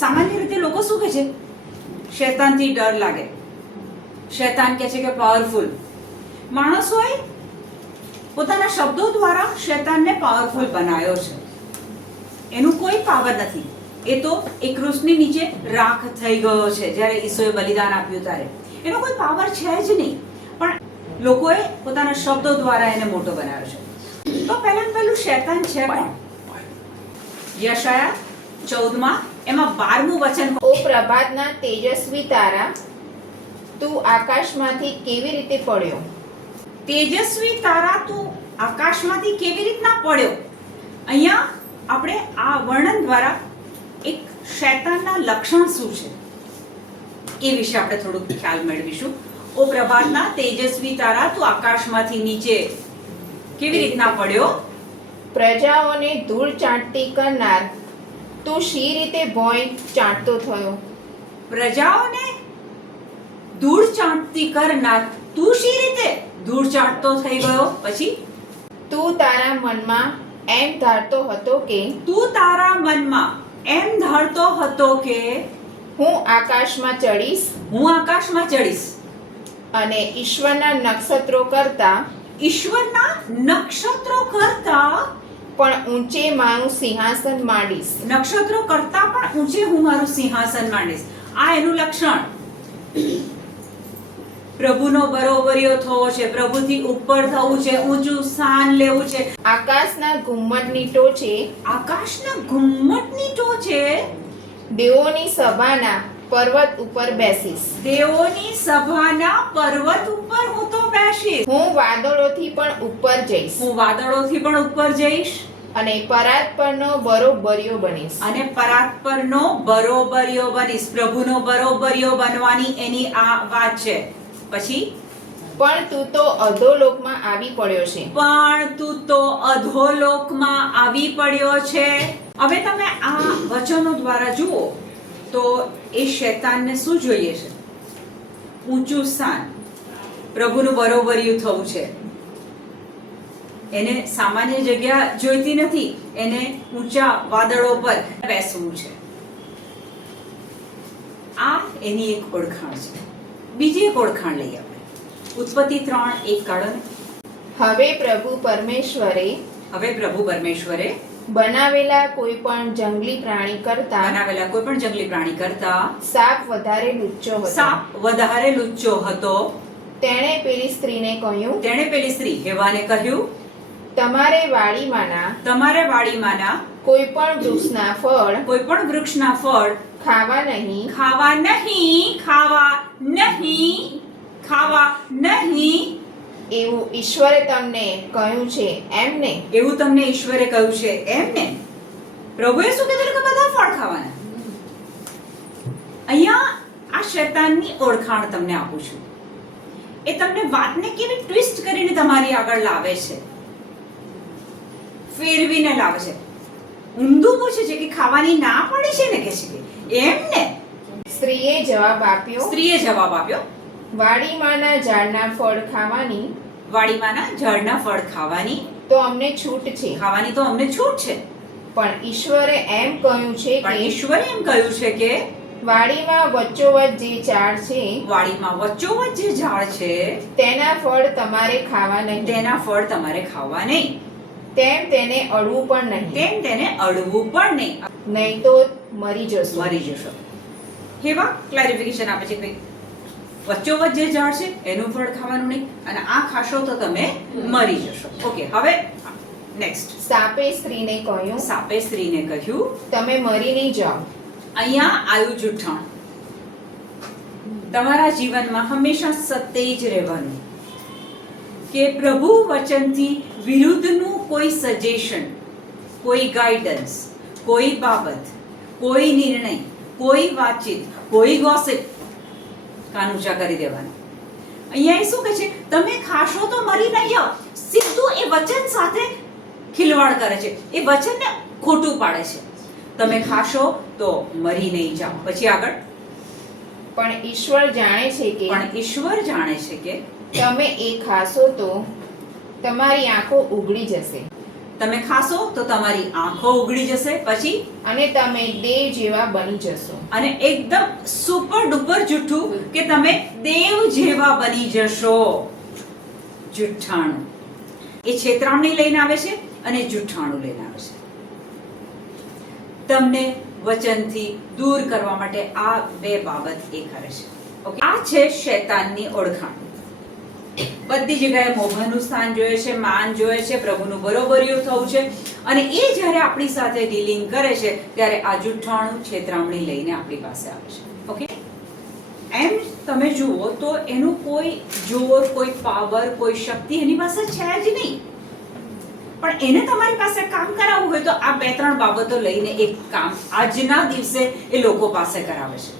સામાન્ય રીતે લોકો શું કહે છે? શેતાનથી ડર લાગે. શેતાન કહે છે કે પાવરફુલ માણસોએ પોતાના શબ્દો દ્વારા શેતાનને પાવરફુલ બનાવ્યો છે. એનું કોઈ પાવર નથી. એ તો એ કૃષ્ણની નીચે રાખ થઈ ગયો છે, જ્યારે ઈસોએ બલિદાન આપ્યું ત્યારે. એનો કોઈ પાવર છે જ નહીં. પણ લોકોએ પોતાના શબ્દો દ્વારા એને મોટો બનાવ્યો છે. તો પહેલાં પહેલું શેતાન છે કોણ? યશાયા ચૌદમાં એમાં બારમું વચન ઓ પ્રભાતના તેજસ્વી તારા તું આકાશમાંથી કેવી રીતે પડ્યો? તેજસ્વી તારા તું આકાશમાંથી કેવી રીતના પડ્યો? અહીંયા આપણે આ વર્ણન દ્વારા એક શૈતાનના લક્ષણ શું છે? એ વિશે આપણે થોડુંક ખ્યાલ મેળવીશું. ઓ પ્રભાતના તેજસ્વી તારા તું આકાશમાંથી નીચે કેવી રીતના પડ્યો? પ્રજાઓને ધૂળ ચાંટતી કરનાર તું શી રીતે ભોય ચાટતો થયો? પ્રજાઓને ધૂળ ચાટતી કરનાર તું શી રીતે ધૂળ ચાટતો થઈ ગયો? પછી? તું તારા મનમાં એમ ધારતો હતો કે તું તારા મનમાં એમ ધારતો હતો કે હું આકાશમાં ચડીશ હું આકાશમાં ચડીશ. અને ઈશ્વરના નક્ષત્રો કરતા ઈશ્વરના નક્ષત્રો કરતા પણ ઊંચે મારું સિંહાસન માંડીશ. નક્ષત્રો કરતા પણ ઊંચે હું મારું સિંહાસન માંડીશ. આ એનું લક્ષણ. પ્રભુનો બરોબરીઓ થવો છે પ્રભુથી ઉપર થવું છે ઊંચું સ્થાન લેવું છે. આકાશના ઘુમ્મટની ટોચે આકાશના ઘુમ્મટની ટોચે દેવોની સભાના પર્વત ઉપર બેસીશ. દેવોની સભાના પર્વત ઉપર હું તો બેસીશ. હું વાદળોથી પણ ઉપર જઈશ. હું વાદળોથી પણ ઉપર જઈશ. અને પરાત પરનો બરોબરિયો બનીશ. અને પરાત પરનો બરોબરિયો બનીશ. પ્રભુનો બરોબરિયો બનવાની એની આ વાત છે. પછી? પણ તું તો અધોલોકમાં આવી પડ્યો છે. પણ તું તો અધોલોકમાં આવી પડ્યો છે. હવે તમે આ વચનો દ્વારા જુઓ તો એ શૈતાનને શું જોઈએ છે? ઊંચું સ્થાન. પ્રભુનું બરોબરિયું થવું છે. એને સામાન્ય જગ્યા જોઈતી નથી એને ઊંચા વાદળો પર બેસવું છે. આ એની એક ઓળખાણ છે. બીજી એક ઓળખાણ લઈ આપણે. ઉત્પત્તિ ત્રણ એક કારણ હવે પ્રભુ પરમેશ્વરે હવે પ્રભુ પરમેશ્વરે બનાવેલા કોઈ પણ જંગલી પ્રાણી કરતા બનાવેલા કોઈ પણ જંગલી પ્રાણી કરતા સાપ વધારે લુચ્ચો હતો. સાપ વધારે લુચ્ચો હતો. તેણે પેલી સ્ત્રીને કહ્યું તેણે પેલી સ્ત્રી હેવાને કહ્યું તમારે વાડીમાંના તમારે વાડીમાંના કોઈ પણ વૃક્ષના ફળ કોઈ પણ વૃક્ષના ફળ ખાવા નહીં. ખાવા નહીં ખાવા નહીં ખાવા નહીં. એવું ઈશ્વરે તમને કહ્યું છે એમ ને એવું તમને ઈશ્વરે કહ્યું છે એમ ને પ્રભુએ શું કીધું કે બધા ફળ ખાવાના. અહીંયા આ શૈતાનની ઓળખાણ તમને આપું છું. એ તમને વાતને કેવી ટ્વિસ્ટ કરીને તમારી આગળ લાવે છે. ફેરવીને લાવે છે. ઊંધું પૂછે છે કે ખાવાની ના પડી છે ને કે છે એમ ને? સ્ત્રીએ જવાબ આપ્યો સ્ત્રીએ જવાબ આપ્યો. વાડીમાંના ઝાડના ફળ ખાવાની. વાડીમાંના ઝાડના ફળ ખાવાની. તો અમને છૂટ છે. ખાવાની તો અમને છૂટ છે. પણ ઈશ્વરે એમ કહ્યું છે પણ કે ઈશ્વરે એમ કહ્યું છે કે વાડીમાં વચ્ચોવચ જે ઝાડ છે વાડીમાં વચ્ચોવચ જે ઝાડ છે તેના ફળ તમારે ખાવા નહીં. તેના ફળ તમારે ખાવા નહીં. તેમ તેને અડવું પણ નહીં. તેમ તેને અડવું પણ નહીં. નહીં તો મરી જશો. મરી જશો. કેવા? ક્લેરિફિકેશન આપે છે કે વચ્ચોવચ્ચ જે ઝાડ છે એનું ફળ ખાવાનું નહીં અને આ ખાશો તો તમે મરી જશો. ઓકે હવે નેક્સ્ટ સાપે સ્ત્રીને કહ્યું સાપે સ્ત્રીને કહ્યું તમે મરી નહીં જાઓ. અહીંયા આવ્યું જૂઠાણ. તમારા જીવનમાં હંમેશા સત્ય જ રહેવાનું. કે પ્રભુ વચનથી વિરુદ્ધનું કોઈ સજેશન કોઈ ગાઈડન્સ કોઈ બાબત કોઈ નિર્ણય કોઈ વાતચીત કોઈ ગોસિપ કાનૂચા કરી દેવાનું. અહીંયા એ શું કહે છે? તમે ખાશો તો મરી નહીં જાઓ સીધું એ વચન સાથે ખિલવાડ કરે છે. એ વચનને ખોટું પાડે છે. તમે ખાશો તો મરી નહીં જાઓ. પછી આગળ. પણ ઈશ્વર જાણે છે કે પણ ઈશ્વર જાણે છે કે તમે એ ખાશો તો તમારી આંખો ઉગડી જશે. તમે ખાશો તો તમારી આંખો ઉગડી જશે પછી? અને તમે દેવ જેવા બની જશો. અને એકદમ સુપર ડુપર જુઠ્ઠું કે તમે દેવ જેવા બની જશો. જુઠ્ઠાણું. એ છેતરામણી લઈને આવે છે અને જુઠ્ઠાણું લઈને આવે છે. તમને વચનથી દૂર કરવા માટે આ બે બાબત એ કરે છે. ઓકે આ છે શૈતાનની ઓળખાણ. બધી જગ્યાએ મોભાનું સ્થાન જોઈએ છે, માન જોઈએ છે, પ્રભુનું બરોબરિયું થવું છે. અને એ જ્યારે આપણી સાથે ડીલિંગ કરે છે, ત્યારે આ જુઠ્ઠાણું છેતરામણી લઈને આપણી પાસે આવે છે. ઓકે એમ તમે જુઓ તો એનું કોઈ જોર, કોઈ પાવર કોઈ શક્તિ એની પાસે છે જ નહીં. પણ એને તમારી પાસે કામ કરાવવું હોય તો આ બે ત્રણ બાબતો લઈને એક કામ આજના દિવસે એ લોકો પાસે કરાવે છે.